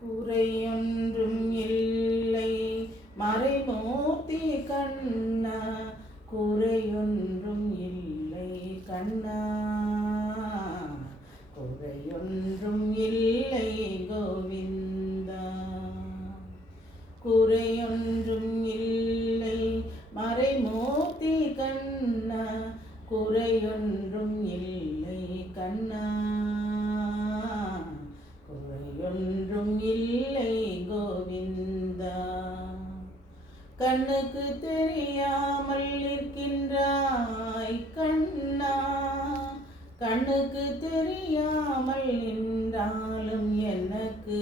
குறையொன்றும் இல்லை மறைமூர்த்தி கண்ணா, குறையொன்றும் இல்லை கண்ணா, குறையொன்றும் இல்லை கோவிந்தா. குறையொன்றும் இல்லை மறைமூர்த்தி கண்ணா, குறையொன்றும் இல்லை கண்ணா, குறையொன்றும் இல்லை கோவிந்தா. கண்ணுக்கு தெரியாமல் இருக்கின்றாய் கண்ணா, கண்ணுக்கு தெரியாமல் நின்றாலும் எனக்கு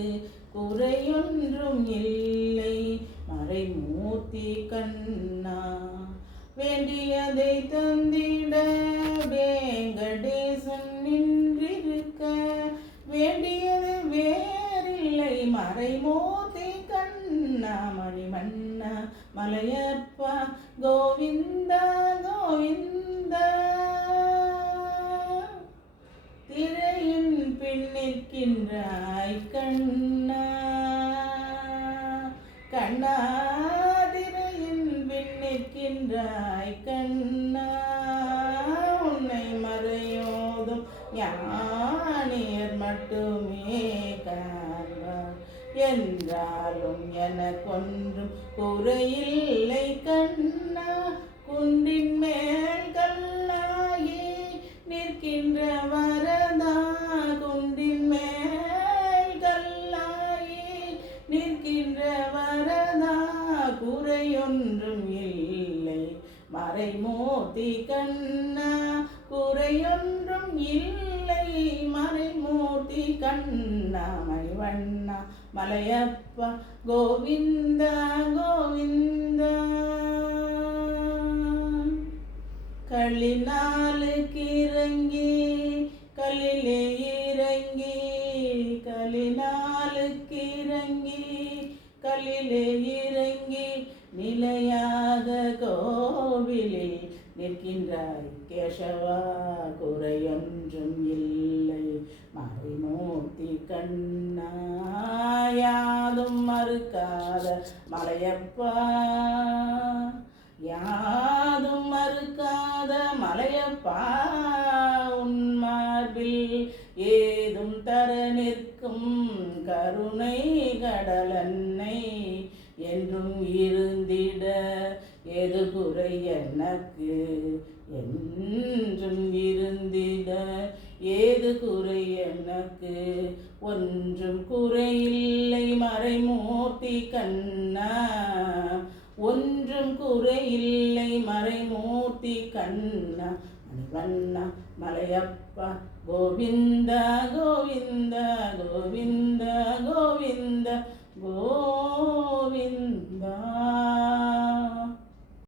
குறையொன்றும் இல்லை மறைமூர்த்தி கண்ணா. வேண்டியதை தந்திட வேங்கடேசன் நின்றிருக்க, வேண்டியது வேறில்லை மறைமூர்த்தி கண்ணா. மணிமன்னா மலையப்பா கோவிந்தா கோவிந்தா. திரையின் பின்னிற்கின்றாய் கண்ணா, கண்ணா திரையின் பின்னிற்கின்றாய் கண்ணா. உன்னை மறையோதும் ஞானியர் மட்டுமே காண்பார், என்றாலும் எனக்கொன்றும் குறையில்லை கண்ணா. குன்றின் மேல் கல்லாகி நிற்கின்ற வரதா, குன்றின் மேல் கல்லாகி நிற்கின்ற வரதா. குறையொன்றும் இல்லை மறைமூர்த்தி கண்ணா, குறையொன்றும் இல்லை மறைமூர்த்தி கண்ணா. மணிவண்ணா மலையப்பா கோவிந்தா கோவிந்தா. களினாலுக்கு இறங்கி கலிலே இறங்கி, களினாலுக்கு இறங்கி கலிலே இறங்கி, நிலையாக கோவிலில் நிற்கின்றாய் கேசவா. குறையொன்றும் இல்லை மறைமூர்த்தி கண்ணா, யாதும் மறுக்காத மலையப்பா, யாதும் மறுக்காத மலையப்பா. உன் மார்பில் ஏதும் தர நிற்கும் கருணை கடலன்னை, என்றும் இருந்திட எது குறை எனக்கு, என்றும் இருந்திட ஏது குறை எனக்கு. ஒன்றும் குறையில்லை மறைமூர்த்தி கண்ணா, ஒன்றும் குறையில்லை மறைமூர்த்தி கண்ணா. மணிவண்ணா மலையப்பா கோவிந்தா கோவிந்தா கோவிந்தா கோவிந்தா.